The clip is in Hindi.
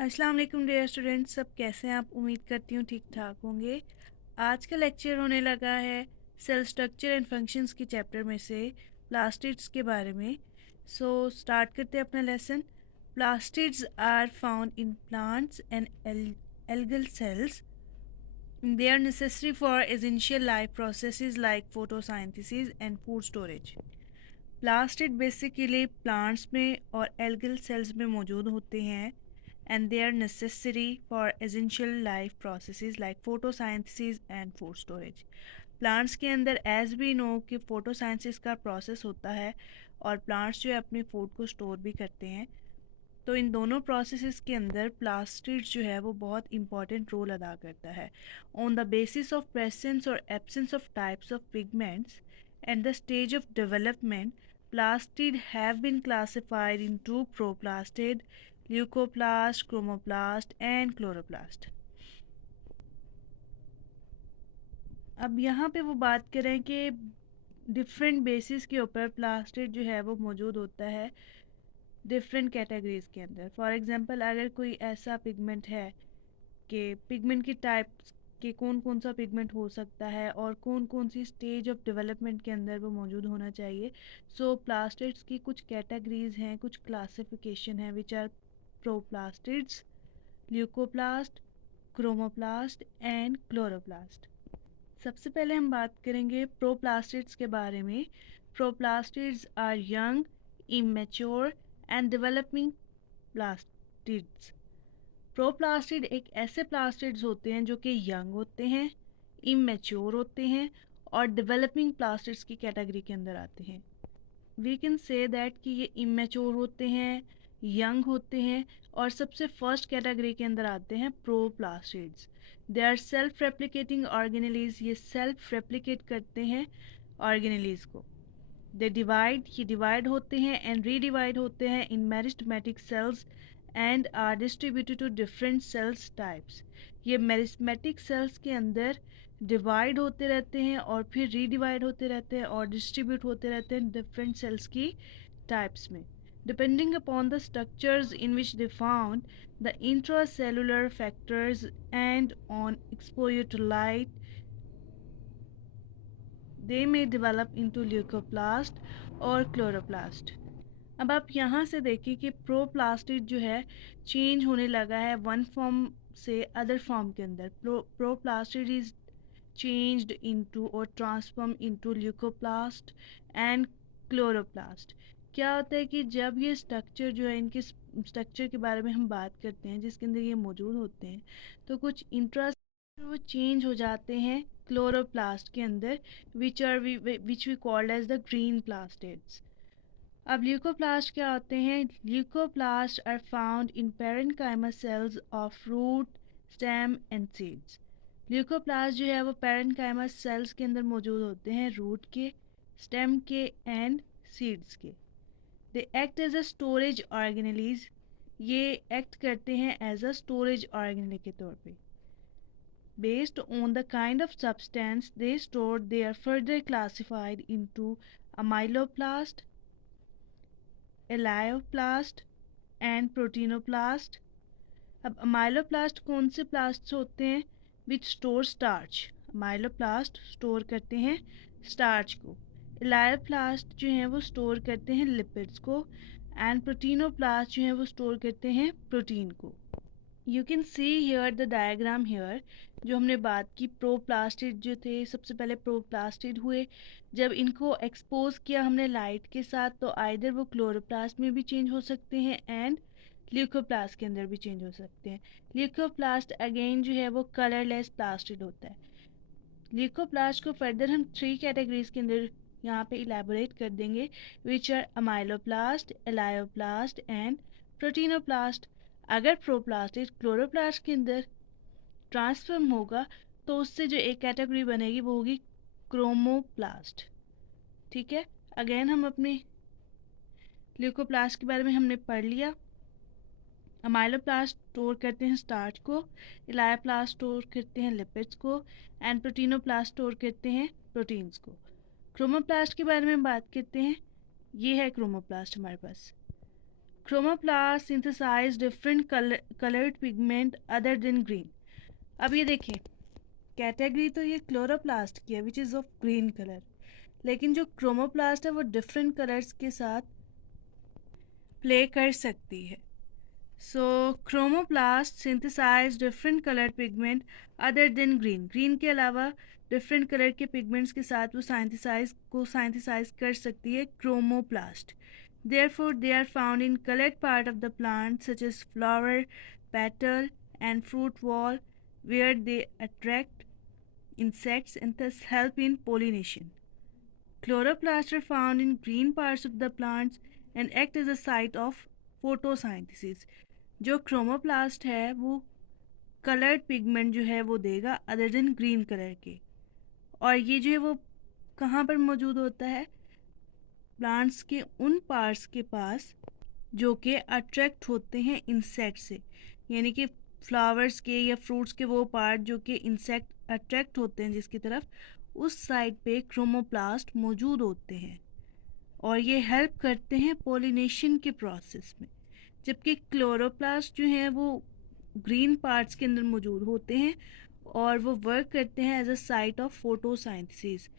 अस्सलाम वालेकुम डियर स्टूडेंट्स, सब कैसे हैं आप? उम्मीद करती हूँ ठीक ठाक होंगे। आज का लेक्चर होने लगा है सेल स्ट्रक्चर एंड फंक्शंस की चैप्टर में से प्लास्टिड्स के बारे में। सो स्टार्ट करते हैं अपना lesson. Plastids are found in plants and algal cells. They are necessary for essential life processes like photosynthesis and food storage. Plastid basically plants में और एल्गल सेल्स में मौजूद होते हैं and they are necessary for essential life processes like photosynthesis and food storage. Plants के अंदर एज भी नो कि फोटोसाइंसिस का प्रोसेस होता है और प्लांट्स जो है अपनी फूड को स्टोर भी करते हैं। तो इन दोनों प्रोसेसेस के अंदर प्लास्टिड जो है वो बहुत इंपॉर्टेंट रोल अदा करता है। On the basis of presence और absence of types of pigments and the stage of development, plastid have been classified into proplastid, leucoplast, chromoplast and chloroplast. अब यहाँ पे वो बात करें कि डिफरेंट बेसिस के ऊपर प्लास्टिड जो है वो मौजूद होता है डिफरेंट कैटेगरीज के अंदर। फॉर एग्जांपल, अगर कोई ऐसा पिगमेंट है कि पिगमेंट की टाइप्स कि कौन कौन सा पिगमेंट हो सकता है और कौन कौन सी स्टेज ऑफ डेवलपमेंट के अंदर वो मौजूद होना चाहिए। सो प्लास्टिड्स की कुछ कैटेगरीज हैं, कुछ क्लासिफिकेशन है which are proplastids, leucoplast, chromoplast and chloroplast. सबसे पहले हम बात करेंगे प्रोप्लास्टिड्स के बारे में। Proplastids are young, immature and developing plastids. Proplastid एक ऐसे प्लास्टिड्स होते हैं जो कि यंग होते हैं, इमेच्योर होते हैं और डेवलपिंग प्लास्टिड्स की कैटेगरी के अंदर आते हैं। वी कैन से दैट कि ये इमेच्योर होते हैं, यंग होते हैं और सबसे फर्स्ट कैटेगरी के अंदर आते हैं proplastids. They are self replicating organelles, ये सेल्फ रेप्लिकेट करते हैं ऑर्गेनेलीज को। दे डिवाइड, ये डिवाइड होते हैं एंड रीडिवाइड होते हैं in meristematic cells and are distributed to different cells types. ये मेरिस्टेमेटिक सेल्स के अंदर डिवाइड होते रहते हैं और फिर रीडिवाइड होते रहते हैं और डिस्ट्रीब्यूट होते रहते हैं डिफरेंट सेल्स की टाइप्स में, depending upon the structures in which they found, the intracellular factors and on exposure to light they may develop into leucoplast और chloroplast. अब आप यहाँ से देखिए कि प्रोप्लास्टिड जो है चेंज होने लगा है वन फॉर्म से अदर फॉर्म के अंदर। Proplastid is changed into or transformed into leucoplast and chloroplast. क्या होता है कि जब ये स्ट्रक्चर जो है, इनके स्ट्रक्चर के बारे में हम बात करते हैं जिसके अंदर ये मौजूद होते हैं, तो कुछ इंट्रा वो चेंज हो जाते हैं क्लोरोप्लास्ट के अंदर which we called as the green plastids. अब ल्यूकोप्लास्ट क्या होते हैं? Leucoplast are found in parenchyma cells of root, stem and seeds. Leucoplast जो है वो पेरेन्काइमा सेल्स के अंदर मौजूद होते हैं, रूट के, स्टेम के एंड सीड्स के। They act as a storage organelles, ये एक्ट करते हैं एज अ स्टोरेज ऑर्गेनेल के तौर पे। Based on the kind of substance they stored, they are further classified into amyloplast, elioplast and proteinoplast. अब amyloplast कौन से प्लास्ट होते हैं? विच स्टोर स्टार्च। amyloplast स्टोर करते हैं स्टार्च को। elioplast जो हैं वो स्टोर करते हैं लिपिड्स को एंड प्रोटीनोप्लास्ट जो हैं वो स्टोर करते हैं प्रोटीन को। You can see here the diagram here. जो हमने बात की, प्रोप्लास्टिड जो थे सबसे पहले प्रोप्लास्टिड हुए, जब इनको एक्सपोज किया हमने लाइट के साथ तो आइदर वो क्लोरोप्लास्ट में भी चेंज हो सकते हैं एंड ल्यूकोप्लास्ट के अंदर भी चेंज हो सकते हैं। ल्यूकोप्लास्ट अगेन जो है वो कलरलेस प्लास्टिड होता है। ल्यूकोप्लास्ट को फर्दर हम 3 कैटेगरीज के अंदर यहाँ पे इलेबोरेट कर देंगे, which are amyloplast, elaioplast and proteinoplast. अगर प्रोप्लास्टिड क्लोरोप्लास्ट के अंदर ट्रांसफॉर्म होगा तो उससे जो एक कैटेगरी बनेगी वो होगी क्रोमोप्लास्ट। ठीक है, अगेन हम अपने ल्यूकोप्लास्ट के बारे में हमने पढ़ लिया। अमाइलोप्लास्ट स्टोर करते हैं स्टार्च को, इलायोप्लास्ट स्टोर करते हैं लिपिड्स को एंड प्रोटीनोप्लास्ट स्टोर करते हैं प्रोटीन्स को। क्रोमोप्लास्ट के बारे में बात करते हैं। ये है क्रोमोप्लास्ट हमारे पास। Chromoplast synthesize different coloured pigment other than green. अब ये देखें, कैटेगरी तो ये क्लोरोप्लास्ट की है which is of green colour, लेकिन जो क्रोमोप्लास्ट है वो डिफरेंट कलर्स के साथ प्ले कर सकती है। So chromoplast synthesize different colour pigment other than green. Green के अलावा डिफरेंट कलर के पिगमेंट्स के साथ वो साइंथिसाइज कर सकती है chromoplast. Therefore, they are found in colored part of the plant such as flower, petal and fruit wall, where they attract insects and thus help in pollination. Chloroplasts are found in green parts of the plants and act as a site of photosynthesis. जो क्रोमोप्लास्ट है वो कलर्ड पिगमेंट जो है वो देगा अदर देन ग्रीन कलर के, और ये जो है वो कहाँ पर मौजूद होता है, प्लांट्स के उन पार्ट्स के पास जो कि अट्रैक्ट होते हैं इंसेक्ट से, यानी कि फ्लावर्स के या फ्रूट्स के वो पार्ट जो कि इंसेक्ट अट्रैक्ट होते हैं जिसकी तरफ, उस साइड पे क्रोमोप्लास्ट मौजूद होते हैं और ये हेल्प करते हैं पोलिनेशन के प्रोसेस में। जबकि क्लोरोप्लास्ट जो हैं वो ग्रीन पार्ट्स के अंदर मौजूद होते हैं और वो वर्क करते हैं as a site of photosynthesis.